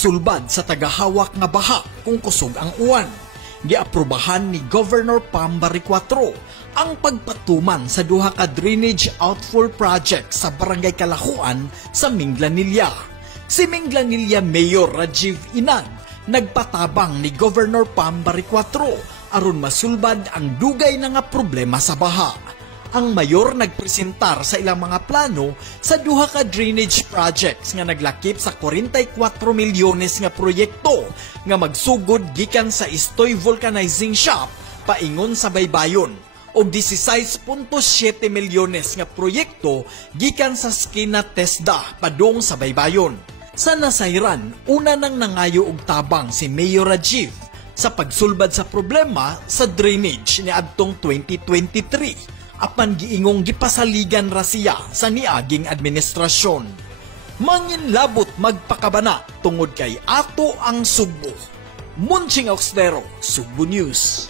Gisulbad sa tagahawak nga baha kung kusog ang uwan. Giaprubahan ni Governor Pam Barry IV ang pagpatuman sa duha ka drainage outfall project sa Barangay Kalahuan sa Minglanilla. Si Minglanilla Mayor Rajiv Inag nagpatabang ni Governor Pam Barry IV aron masulbad ang dugay na nga problema sa baha. Ang mayor nagpresentar sa ilang mga plano sa duha ka drainage projects nga naglakip sa 44 milyones nga proyekto nga magsugod gikan sa Istoy Vulcanizing Shop paingon sa Baybayon o 16.7 milyones nga proyekto gikan sa Skina Tesda padung sa Baybayon. Sa nasayran, una nang nangayo og tabang si Mayor Rajiv sa pagsulbad sa problema sa drainage ni adtong 2023. Apan giingong gipasaligan ra siya sa niaging administrasyon. Manginlabot magpakabana tungod kay ato ang Subo. Munching Austero, Subo News.